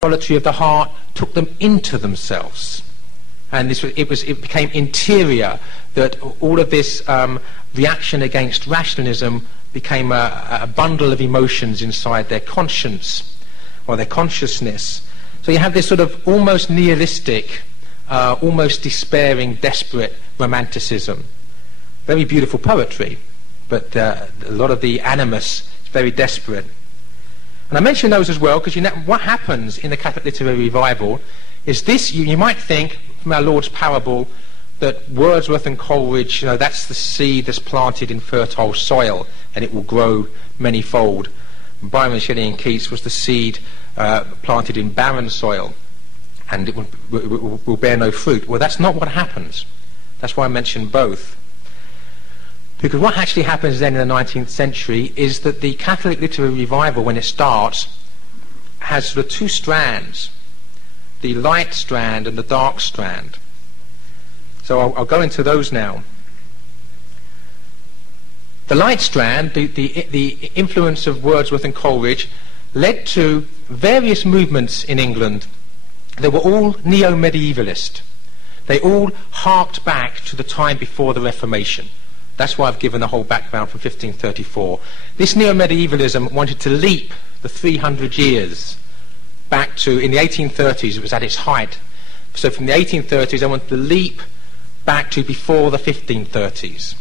idolatry of the heart took them into themselves. And it became interior, that all of this reaction against rationalism became a bundle of emotions inside their conscience or their consciousness. So you have this sort of almost nihilistic, almost despairing, desperate romanticism. Very beautiful poetry, but a lot of the animus is very desperate. And I mention those as well because you know what happens in the Catholic Literary Revival is this. You might think from our Lord's parable that Wordsworth and Coleridge, that's the seed that's planted in fertile soil and it will grow manyfold. Byron, Shelley and Keats was the seed planted in barren soil and it will bear no fruit. Well, that's not what happens. That's why I mentioned both. Because what actually happens then in the 19th century is that the Catholic Literary Revival, when it starts, has sort of two strands, the light strand and the dark strand. So I'll go into those now. The light strand, the influence of Wordsworth and Coleridge, led to various movements in England that were all neo-medievalist. They all harked back to the time before the Reformation. That's why I've given the whole background from 1534. This neo-medievalism wanted to leap the 300 years back to, in the 1830s, it was at its height. So from the 1830s, they wanted to leap back to before the 1530s.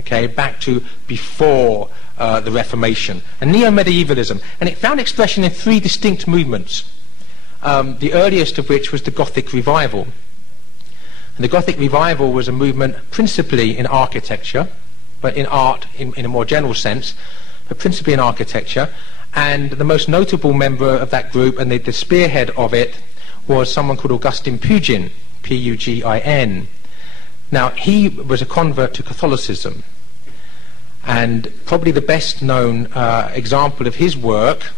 Okay, back to before the Reformation. And neo-medievalism. And it found expression in three distinct movements. The earliest of which was the Gothic Revival. And the Gothic Revival was a movement principally in architecture, but in art in a more general sense, but principally in architecture. And the most notable member of that group and the spearhead of it was someone called Augustin Pugin, P-U-G-I-N. Now, he was a convert to Catholicism. And probably the best known example of his work,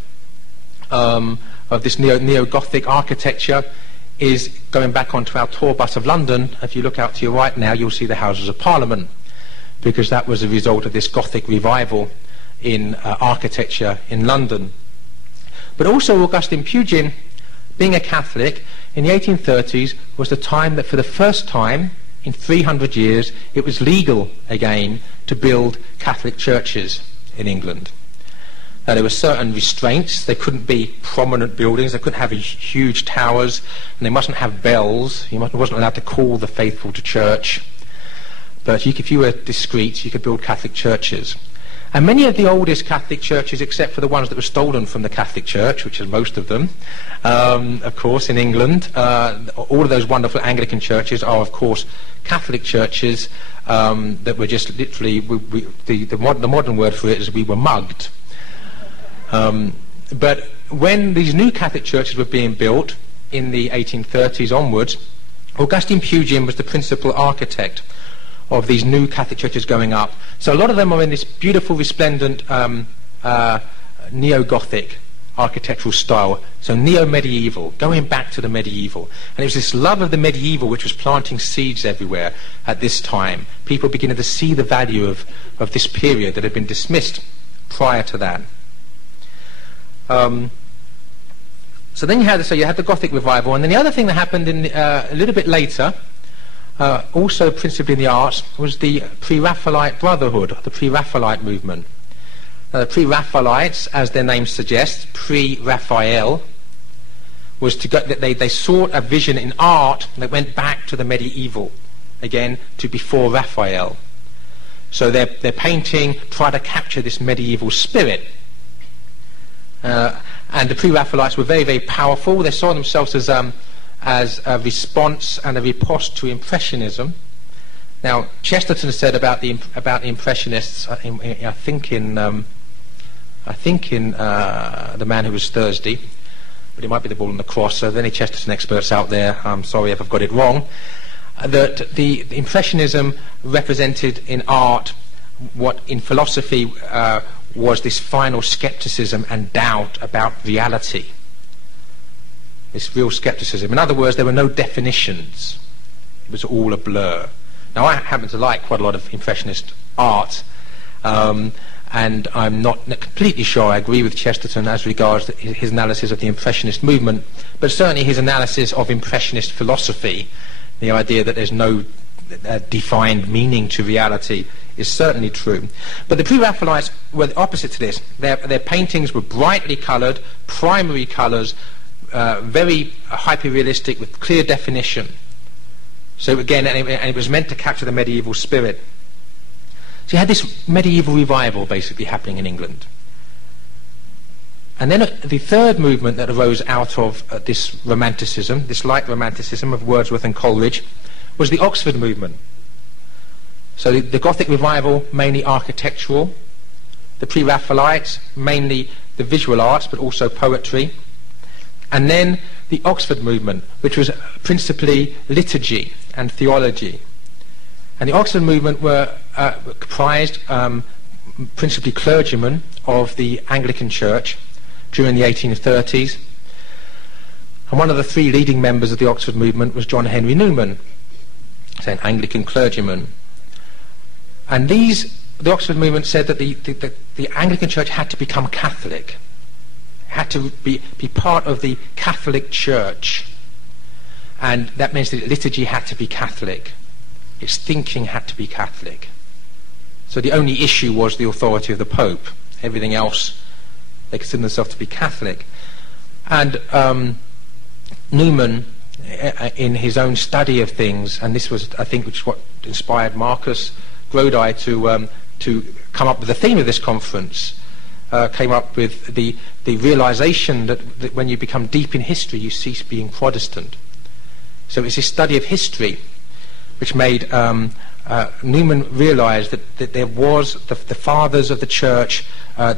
of this neo-Gothic architecture, is going back onto our tour bus of London. If you look out to your right now, you'll see the Houses of Parliament, because that was a result of this Gothic revival in architecture in London. But also Augustin Pugin, being a Catholic, in the 1830s was the time that for the first time in 300 years it was legal again to build Catholic churches in England. Now, there were certain restraints. They couldn't be prominent buildings. They couldn't have huge towers, and they mustn't have bells. You wasn't allowed to call the faithful to church. But if you were discreet, you could build Catholic churches. And many of the oldest Catholic churches, except for the ones that were stolen from the Catholic Church, which is most of them, of course, in England, all of those wonderful Anglican churches are, of course, Catholic churches that were just literally, the modern word for it is we were mugged. But when these new Catholic churches were being built in the 1830s onwards, Augustin Pugin was the principal architect of these new Catholic churches going up. So a lot of them are in this beautiful, resplendent neo-Gothic architectural style, so neo-medieval, going back to the medieval. And it was this love of the medieval which was planting seeds everywhere at this time. People beginning to see the value of this period that had been dismissed prior to that. So then you had the Gothic Revival, and then the other thing that happened a little bit later, also principally in the arts, was the Pre-Raphaelite Brotherhood, the Pre-Raphaelite Movement. Now, the Pre-Raphaelites, as their name suggests, Pre-Raphael, was to go, they sought a vision in art that went back to the medieval, again to before Raphael. So their painting tried to capture this medieval spirit. And the Pre-Raphaelites were very, very powerful. They saw themselves as a response and a riposte to Impressionism. Now, Chesterton said about the Impressionists, I think in The Man Who Was Thursday, but it might be The Bull and the Cross. So, if any Chesterton experts out there, I'm sorry if I've got it wrong. That the Impressionism represented in art what in philosophy was this final skepticism and doubt about reality. This real skepticism. In other words, there were no definitions. It was all a blur. Now, I happen to like quite a lot of Impressionist art, and I'm not completely sure I agree with Chesterton as regards his analysis of the Impressionist movement, but certainly his analysis of Impressionist philosophy, the idea that there's no defined meaning to reality, is certainly true. But the Pre-Raphaelites were the opposite to this. Their paintings were brightly coloured, primary colours, very hyper-realistic with clear definition. So again, and it was meant to capture the medieval spirit. So you had this medieval revival basically happening in England. And then the third movement that arose out of this Romanticism, this light Romanticism of Wordsworth and Coleridge, was the Oxford movement. So the Gothic Revival, mainly architectural. The Pre-Raphaelites, mainly the visual arts, but also poetry. And then the Oxford movement, which was principally liturgy and theology. And the Oxford movement were comprised principally clergymen of the Anglican Church during the 1830s. And one of the three leading members of the Oxford movement was John Henry Newman, so an Anglican clergyman. And the Oxford movement said that the Anglican Church had to become Catholic, had to be part of the Catholic Church, and that means that liturgy had to be Catholic, its thinking had to be Catholic. So the only issue was the authority of the Pope. Everything else, they considered themselves to be Catholic. And Newman, in his own study of things, and this was, I think, which is what inspired Marcus Grodi to come up with the theme of this conference, came up with the realization that when you become deep in history, you cease being Protestant. So it's his study of history which made Newman realize that there was the fathers of the church were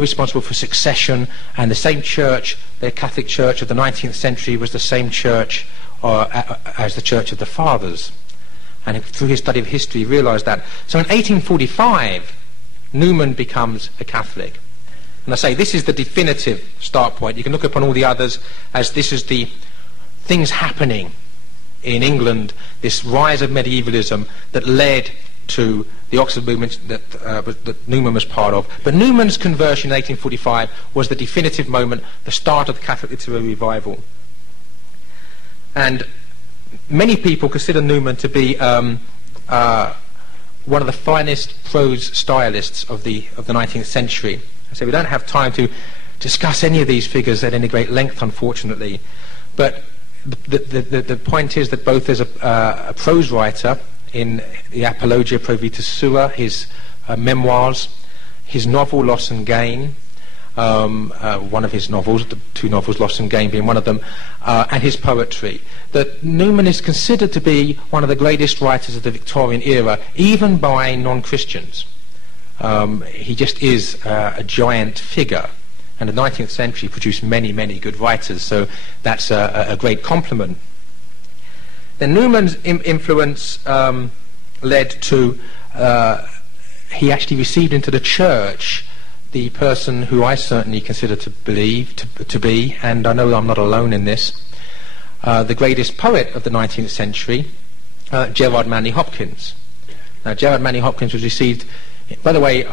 responsible for succession, and the same church, the Catholic Church of the 19th century, was the same church as the Church of the Fathers. And through his study of history, he realized that. So in 1845, Newman becomes a Catholic. And I say this is the definitive start point. You can look upon all the others as this is the things happening in England, this rise of medievalism that led to the Oxford movement that Newman was part of. But Newman's conversion in 1845 was the definitive moment, the start of the Catholic literary revival. And many people consider Newman to be one of the finest prose stylists of the 19th century. So we don't have time to discuss any of these figures at any great length, unfortunately. But the point is that both as a prose writer in the Apologia Pro Vitus Sua, his memoirs, his novel Loss and Gain, one of his novels, the two novels, Loss and Gain being one of them, and his poetry, that Newman is considered to be one of the greatest writers of the Victorian era, even by non-Christians. He just is a giant figure, and the 19th century produced many, many good writers, so that's a great compliment. Then Newman's influence led to, he actually received into the church the person who I certainly consider to be, and I know I'm not alone in this, the greatest poet of the 19th century, Gerard Manley Hopkins. Now, Gerard Manley Hopkins was received, by the way,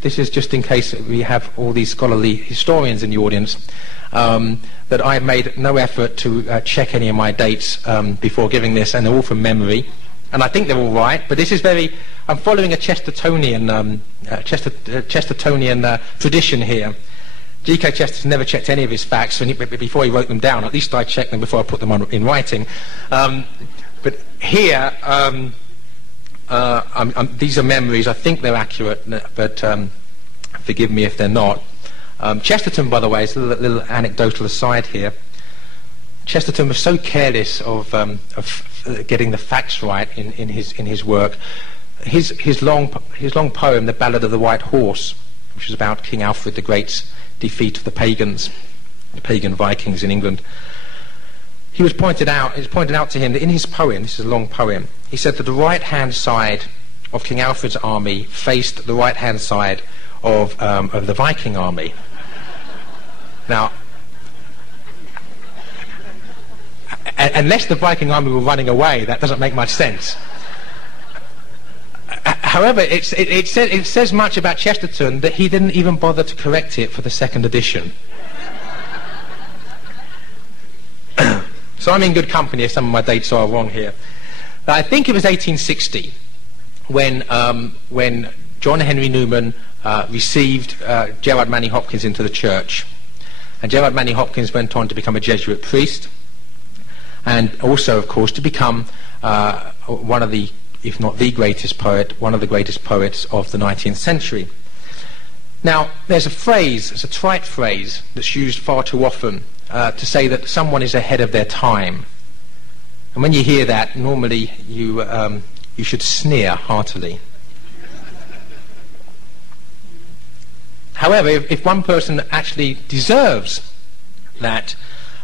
this is just in case we have all these scholarly historians in the audience, that I've made no effort to check any of my dates before giving this, and they're all from memory, and I think they're all right, but this is I'm following a Chestertonian tradition here. G.K. Chesterton never checked any of his facts before he wrote them down. At least I checked them before I put them in writing. But here, these are memories. I think they're accurate, but forgive me if they're not. Chesterton, by the way, is a little anecdotal aside here. Chesterton was so careless of getting the facts right in his work. His long poem, The Ballad of the White Horse, which is about King Alfred the Great's defeat of the pagan Vikings in England. It was pointed out to him that in his poem, this is a long poem, he said that the right-hand side of King Alfred's army faced the right-hand side of the Viking army. Now, unless the Viking army were running away, that doesn't make much sense. However, it says much about Chesterton that he didn't even bother to correct it for the second edition. So I'm in good company if some of my dates are wrong here. I think it was 1860 when John Henry Newman received Gerard Manley Hopkins into the church. And Gerard Manley Hopkins went on to become a Jesuit priest, and also, of course, to become one of the, if not the greatest poet, one of the greatest poets of the 19th century. Now, there's a phrase, it's a trite phrase that's used far too often to say that someone is ahead of their time. And when you hear that, normally you should sneer heartily. However, if one person actually deserves that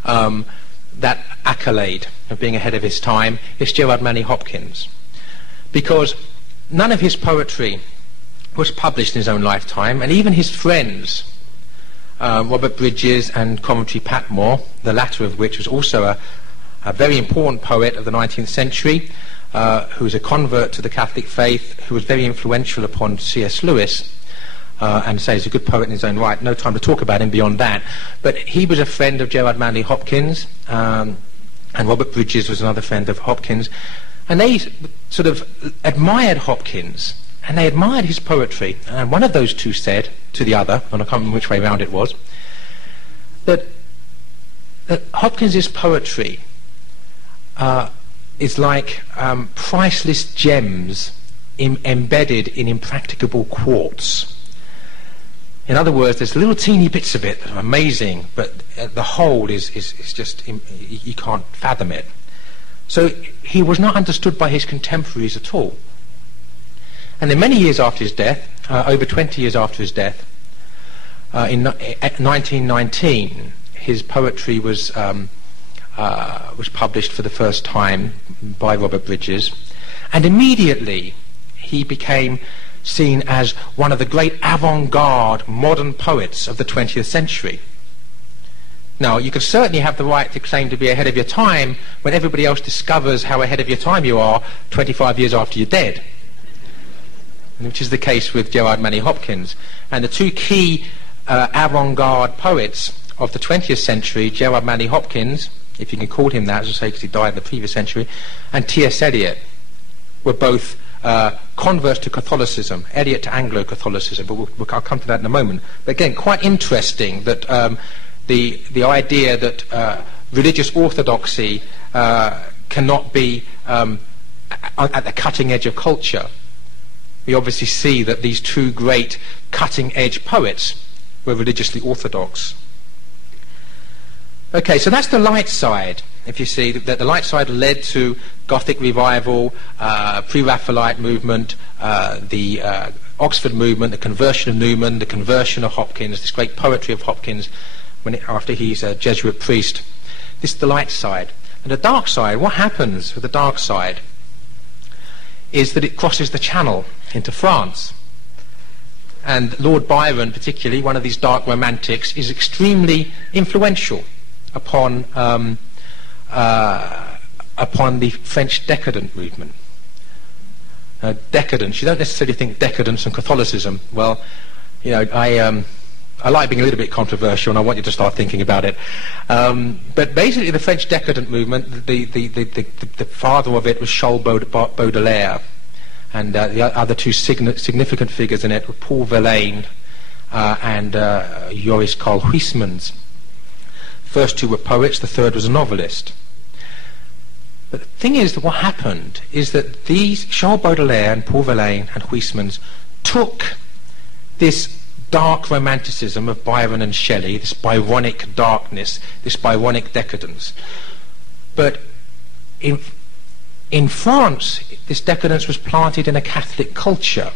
that accolade of being ahead of his time, it's Gerard Manley Hopkins, because none of his poetry was published in his own lifetime, and even his friends, Robert Bridges and Coventry Patmore, the latter of which was also a very important poet of the 19th century, who was a convert to the Catholic faith, who was very influential upon C.S. Lewis, and say he's a good poet in his own right. No time to talk about him beyond that. But he was a friend of Gerard Manley Hopkins, and Robert Bridges was another friend of Hopkins, and they sort of admired Hopkins, and they admired his poetry. And one of those two said to the other, and I can't remember which way round it was, that Hopkins's poetry is like priceless gems embedded in impracticable quartz. In other words, there's little teeny bits of it that are amazing, but the whole is just, you can't fathom it. So he was not understood by his contemporaries at all. And then many years after his death, over 20 years after his death, in 1919, his poetry was published for the first time by Robert Bridges, and immediately he became seen as one of the great avant-garde modern poets of the 20th century. Now, you could certainly have the right to claim to be ahead of your time when everybody else discovers how ahead of your time you are 25 years after you're dead, which is the case with Gerard Manley Hopkins. And the two key avant-garde poets of the 20th century, Gerard Manley Hopkins, if you can call him that, as I say, because he died in the previous century, and T.S. Eliot, were both converts to Catholicism, Eliot to Anglo-Catholicism, but I'll come to that in a moment. But again, quite interesting that the idea that religious orthodoxy cannot be at the cutting edge of culture. We obviously see that these two great cutting-edge poets were religiously orthodox. Okay, so that's the light side. If you see that the light side led to Gothic Revival, Pre-Raphaelite Movement, the Oxford Movement, the conversion of Newman, the conversion of Hopkins, this great poetry of Hopkins after he's a Jesuit priest. This is the light side. And the dark side, what happens with the dark side is that it crosses the Channel into France. And Lord Byron, particularly, one of these dark romantics, is extremely influential upon the French decadent movement. Decadence, you don't necessarily think decadence and Catholicism. Well, you know, I like being a little bit controversial, and I want you to start thinking about it. But basically, the French decadent movement, the father of it was Charles Baudelaire, and the other two significant figures in it were Paul Verlaine and Joris Karl Huysmans. First two were poets, the third was a novelist. But the thing is that what happened is that these Charles Baudelaire and Paul Verlaine and Huysmans took this dark romanticism of Byron and Shelley, this Byronic darkness, this Byronic decadence. But in France, this decadence was planted in a Catholic culture.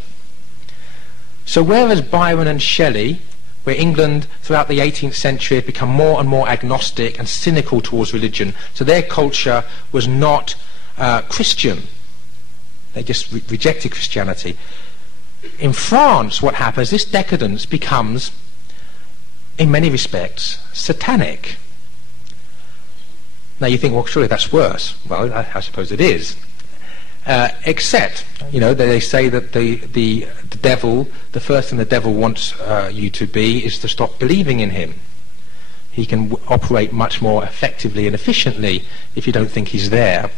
So whereas Byron and Shelley, where England throughout the 18th century had become more and more agnostic and cynical towards religion, so their culture was not Christian. They just rejected Christianity. In France, what happens, this decadence becomes, in many respects, satanic. Now you think, well, surely that's worse. Well, I suppose it is. except, they say that the devil, the first thing the devil wants you to be is to stop believing in him. He can operate much more effectively and efficiently if you don't think he's there.